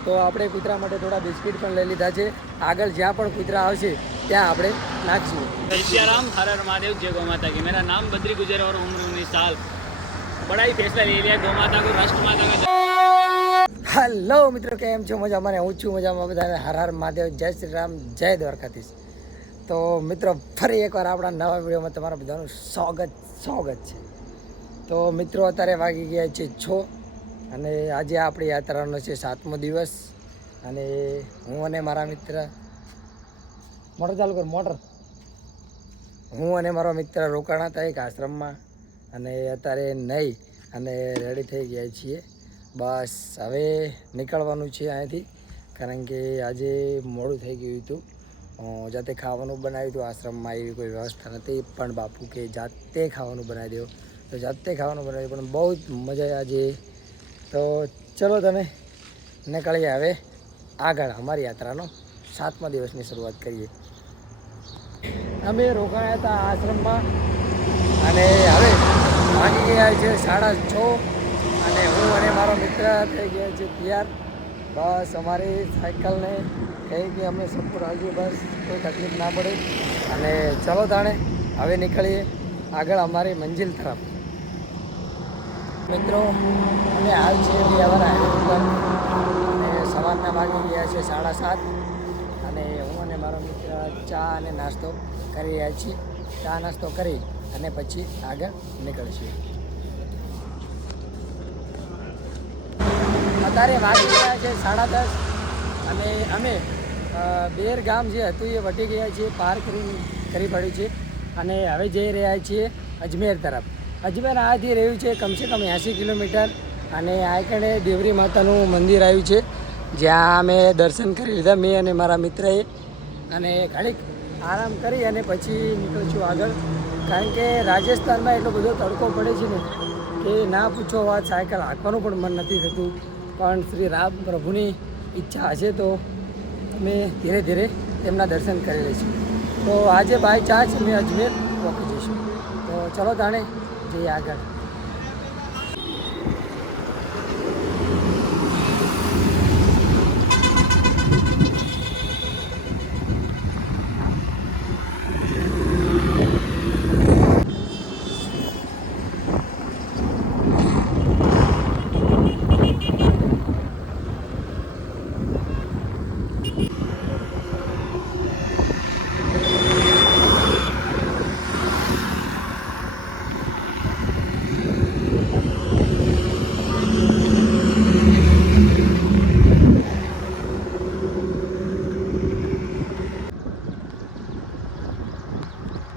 તો આપણે કૂતરા માટે થોડા બિસ્કિટ પણ લઈ લીધા છે આગળ જ્યાં પણ કૂતરા આવશે ત્યાં આપણે નાખશું सियाराम हर हर महादेव जय गौ माता की मेरा नाम बद्री गुजर और उम्र उन्नीस साल बड़ा ही फैसला ले लिया गौ माता को राष्ट्र माता का હેલો મિત્રો કેમ છો મજામાં ને હું છું મજામાં બધાને હર હર મહાદેવ જય શ્રી રામ જય દ્વારકાધીશ તો મિત્રો ફરી એકવાર આપણા નવા વિડીયોમાં તમારા બધાનું સ્વાગત સ્વાગત છે તો મિત્રો અત્યારે વાગી ગયા છે છ અને આજે આપણી યાત્રાનો છે સાતમો દિવસ. અને હું અને મારા મિત્ર મોટર ચાલુ કર, મોટર. હું અને મારો મિત્ર રોકાણા હતા એક આશ્રમમાં. અને અત્યારે નહીં, અને રેડી થઈ ગયા છીએ. બસ, હવે નીકળવાનું છે અહીંયાથી કારણ કે આજે મોડું થઈ ગયું હતું. જાતે ખાવાનું બનાવ્યું હતું આશ્રમમાં, એવી કોઈ વ્યવસ્થા નથી. પણ બાપુ કે જાતે ખાવાનું બનાવી દો તો જાતે ખાવાનું બનાવ્યું, પણ બહુ જ મજા આજે તો ચલો તમે નીકળીએ હવે આગળ અમારી યાત્રાનો સાતમા દિવસની શરૂઆત કરીએ. અમે રોકાયા હતા આશ્રમમાં અને હવે વાગી ગયા છે સાડા છ અને હું અને મારો મિત્ર થઈ ગયા છે તૈયાર. બસ અમારી સાયકલને કહી કે અમે સપોર્ટ આવીએ બસ કોઈ તકલીફ ના પડે. અને ચલો તાણે હવે નીકળીએ આગળ અમારી મંજિલ તરફ. મિત્રો, અને હાલ છે બિયાવર હાઈવે અને સવારના વાગી ગયા છે સાડા સાત, અને હું અને મારો મિત્ર ચા અને નાસ્તો કરી રહ્યા છીએ. ચા, નાસ્તો કરી અને પછી આગળ નીકળીશું. અત્યારે વાગી ગયા છે સાડા દસ, અને અમે બેર ગામ જે હતું એ વટી ગયા છીએ પાર કરી કરી પડ્યું છે. અને હવે જઈ રહ્યા છીએ અજમેર તરફ. અજમેર આથી રહ્યું છે કમસે કમ એંસી કિલોમીટર અને આ કણે દેવરી માતાનું મંદિર આવ્યું છે, જ્યાં અમે દર્શન કરી લીધા, મેં અને મારા મિત્રએ. અને ઘડીક આરામ કરી અને પછી નીકળશું આગળ. કારણ કે રાજસ્થાનમાં એટલો બધો તડકો પડે છે ને કે ના પૂછો વાત, સાયકલ હાંકવાનું પણ મન નથી થતું. પણ શ્રી રામ પ્રભુની ઈચ્છા હશે તો અમે ધીરે ધીરે તેમના દર્શન કરી લઈશું. તો આજે બાય ચાન્સ અમે અજમેર પહોંચી જઈશું. તો ચલો તાણે જઈએ આગળ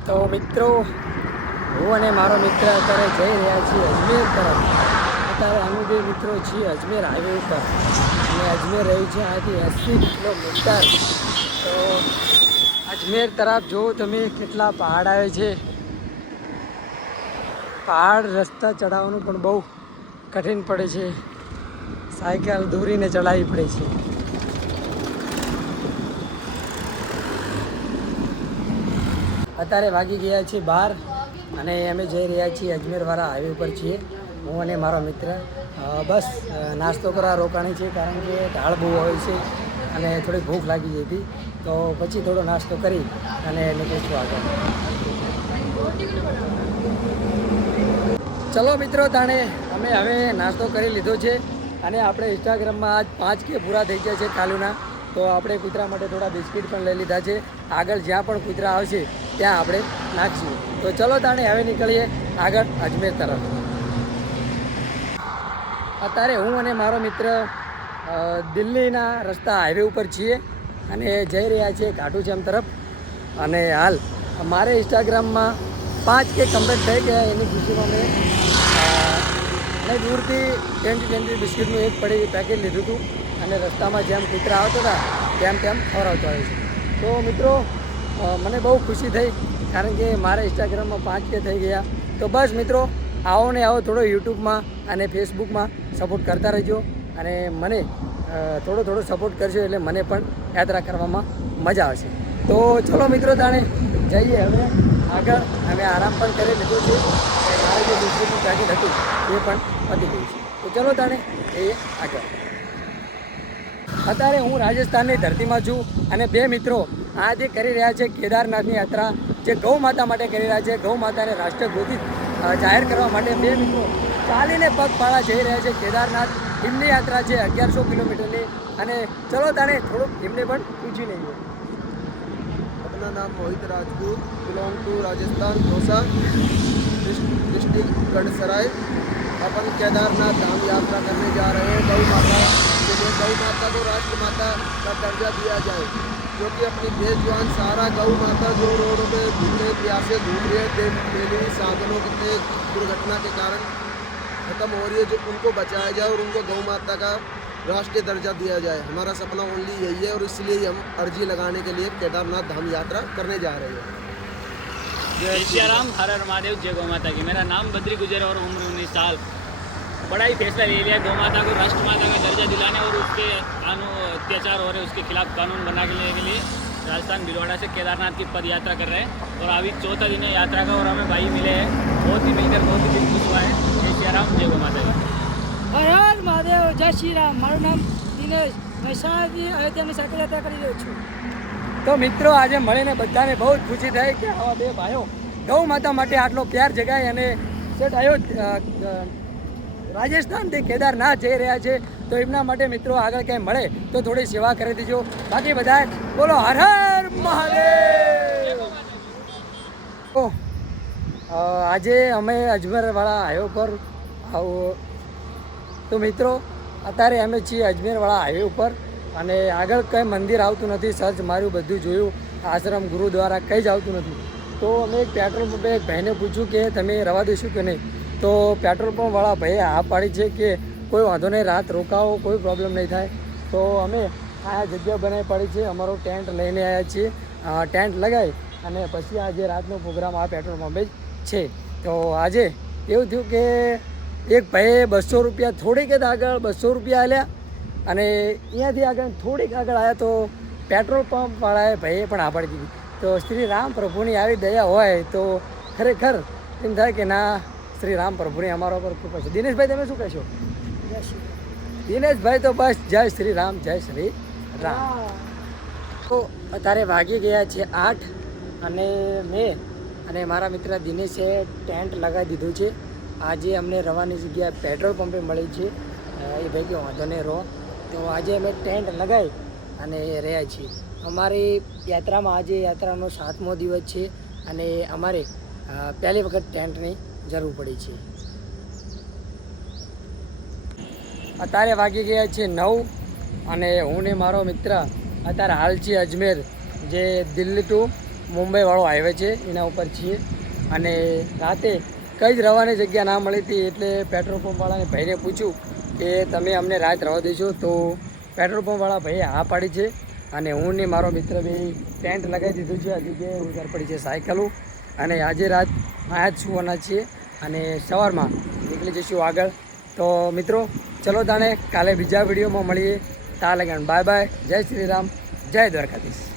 તો મિત્રો, હું અને મારો મિત્ર અત્યારે જઈ રહ્યા છીએ અજમેર તરફ. અત્યારે અમે બે મિત્રો છીએ અજમેર હાઈવે ઉપર. અને અજમેર રહ્યું છે આથી એંસી કિલોમીટર. તો અજમેર તરફ જો તમે કેટલા પહાડ આવે છે. પહાડ રસ્તા ચડાવવાનું પણ બહુ કઠિન પડે છે. સાયકલ દોરીને ચડાવવી પડે છે. અત્યારે વાગી ગયા છીએ બહાર અને અમે જઈ રહ્યા છીએ અજમેરવાળા હાઈવે ઉપર છીએ. હું અને મારો મિત્ર. બસ નાસ્તો કરવા રોકાણી છે કારણ કે ઢાળ બહુ હોય છે અને થોડી ભૂખ લાગી ગઈ હતી. તો પછી થોડો નાસ્તો કરી અને નીકળીશું આગળ. ચલો મિત્રો, તાણે અમે હવે નાસ્તો કરી લીધો છે અને આપણે ઇન્સ્ટાગ્રામમાં આજ પાંચ કે પૂરા થઈ ગયા છે કાલુના. તો આપણે કૂતરા માટે થોડા બિસ્કિટ પણ લઈ લીધા છે. આગળ જ્યાં પણ કૂતરા આવશે ત્યાં આપણે નાખશું. તો ચલો તાણે હવે નીકળીએ આગળ અજમેર તરફ. અત્યારે હું અને મારો મિત્ર દિલ્હીના રસ્તા હાઈવે ઉપર છીએ અને જઈ રહ્યા છીએ ઘાટુશ્યામ તરફ. અને હાલ મારે ઇન્સ્ટાગ્રામમાં પાંચ કે કમ્પ્લેટ થઈ ગયા એની ખુશીમાં મેં અને દૂરથી ટ્વેન્ટી ટ્વેન્ટી બિસ્કિટનું એક પડી પેકેટ લીધું હતું અને રસ્તામાં જેમ કૂતરા આવતા હતા, તેમ તેમ ખવડાવતો આવ્યો છે. તો મિત્રો મને બહુ ખુશી થઈ, કારણ કે મારા ઇન્સ્ટાગ્રામમાં પાંચ કે થઈ ગયા. તો બસ મિત્રો, આવો ને આવો થોડો યુટ્યુબમાં અને ફેસબુકમાં સપોર્ટ કરતા રહેજો. અને મને થોડો થોડો સપોર્ટ કરજો એટલે મને પણ યાત્રા કરવામાં મજા આવશે. તો ચલો મિત્રો તાણે, જઈએ હવે. આગળ અમે આરામ પણ કરી લીધો છે. મારું જે બિસ્કિટનું પેકેટ હતું, એ પણ પતી ગયું છે. તો ચલો તાણે, જઈએ આગળ. અત્યારે હું રાજસ્થાનની ધરતીમાં છું અને બે મિત્રો આજે કરી રહ્યા છે કેદારનાથની યાત્રા જે ગૌ માતા માટે કરી રહ્યા છે ગૌ માતાને રાષ્ટ્રીય ગોતી અ, જાહેર કરવા માટે બે મિત્રો ચાલીને પગપાળા જઈ રહ્યા છે કેદારનાથ એમની યાત્રા છે અગિયારસો કિલોમીટરની અને ચલો તાણે થોડુંક એમને પણ પૂછી લઈએ अपना नाम Mohit Rajput belong to Rajasthan Dausa district Garhsarai अपन केदारनाथ धाम यात्रा करने जा रहे हैं गौ माता के लिए गौ माता को राष्ट्र माता का दर्जा दिया जाए क्योंकि अपनी बेजवान सारा गौ माता जो रोडों पे भूखे प्यासे घूम रही है डेली साधनों की दुर्घटना के कारण खत्म हो रही है, जो उनको बचाया जाए और उनको गौ माता का राष्ट्रीय दर्जा दिया जाए। हमारा सपना ओनली यही है और इसलिए हम अर्जी लगाने के लिए केदारनाथ धाम यात्रा करने जा रहे हैं। जय सियाराम हर हर महादेव, जय गौ माता की। मेरा नाम बद्री गुजर और उम्र उन्नीस साल। बड़ा ही फैसला ले लिया गौ माता को राष्ट्र माता का दर्जा दिलाने और उसके कानून अत्याचार हो रहे उसके खिलाफ कानून बनाने के लिए राजस्थान भिलवाड़ा से केदारनाथ की पद यात्रा कर रहे हैं और अभी चौथा दिन है यात्रा का और हमें भाई मिले हैं बहुत ही मिलकर बहुत ही दिल खुश हुआ है जय सियाराम जय गौ माता की હર હર મહાદેવ જય શ્રી રામ મારું નામ દિનેશ મહેસાણાથી અયોધ્યાની સાયકલ યાત્રા કરી રહ્યો છું તો મિત્રો આજે મળીને બધાને બહુ જ ખુશી થઈ કે આવા બે ભાઈઓ ગૌ માતા માટે આટલો પ્યાર જગાય અને સેટ આવ્યો અ, અ, રાજસ્થાનથી કેદારનાથ જઈ રહ્યા છે. તો એમના માટે મિત્રો આગળ ક્યાંય મળે તો થોડી સેવા કરી દેજો. બાકી બધા બોલો હર હર મહાદેવ! આજે અમે અજમેરવાળા હાઈવે પર આવો. તો મિત્રો, અત્યારે અમે છીએ અજમેરવાળા હાઈવે ઉપર અને આગળ કંઈ મંદિર આવતું નથી, સર્ચ માર્યું, બધું જોયું. આશ્રમ, ગુરુદ્વારા કંઈ જ આવતું નથી. તો અમે એક પેટ્રોલ પંપે એક ભાઈને પૂછ્યું કે તમે રવા દેશું કે નહીં? તો પેટ્રોલ પંપવાળા ભાઈએ હા પાડી છે કે કોઈ વાંધો નહીં, રાત રોકાવો, કોઈ પ્રોબ્લેમ નહીં થાય. તો અમે આ જગ્યા બનાવી પાડી છે, અમારો ટેન્ટ લઈને આવ્યા છીએ. ટેન્ટ લગાવી અને પછી આજે રાતનો પ્રોગ્રામ આ પેટ્રોલ પંપે જ છે. તો આજે એવું થયું કે એક ભાઈએ બસો રૂપિયા થોડીક જ આગળ બસો રૂપિયા આલ્યા અને અહીંયાથી આગળ થોડીક આગળ આવ્યા તો પેટ્રોલ પંપવાળાએ ભાઈએ પણ આ પાડી દીધી. તો શ્રી રામ પ્રભુની આવી દયા હોય તો ખરેખર એમ થાય કે ના શ્રી રામ પ્રભુની અમારા પર કૃપા છે. દિનેશભાઈ, તમે શું કહેશો? દિનેશભાઈ તો બસ, જય શ્રી રામ, જય શ્રી રામ. તો અત્યારે વાગી ગયા છે આઠ અને મેં અને મારા મિત્ર દિનેશે ટેન્ટ લગાવી દીધું છે. આજે અમને રવાની જગ્યાએ પેટ્રોલ પંપે મળી છે. એ ભાઈ કે વાંધો નહીં, રહો. તો આજે અમે ટેન્ટ લગાવી અને રહ્યા છીએ. અમારી યાત્રામાં આજે યાત્રાનો સાતમો દિવસ છે અને અમારે પહેલી વખત ટેન્ટની જરૂર પડી છે. અત્યારે વાગી ગયા છે નવ અને હું ને મારો મિત્ર અત્યારે હાલ છીએ અજમેર, જે દિલ્હી ટુ મુંબઈવાળો હાઈવે છે, એના ઉપર છીએ. અને રાતે કઈ જ રહેવાની જગ્યા ના મળી હતી એટલે પેટ્રોલ પંપવાળાને ભાઈને પૂછ્યું કે તમે અમને રાત રહેવા દેશો તો પેટ્રોલ પંપવાળા ભાઈએ હા પાડી છે. અને હું ને મારો મિત્ર બે ટેન્ટ લગાવી દીધું છે. હજી બે ઉધાર પડી છે સાયકલો અને આજે રાત અહીંયા જ સુવાના છીએ અને સવારમાં નીકળી જઈશું આગળ. તો મિત્રો, ચલો તાણે કાલે બીજા વિડીયોમાં મળીએ. તા લગાણ બાય બાય. જય શ્રી રામ. જય દ્વારકાધીશ.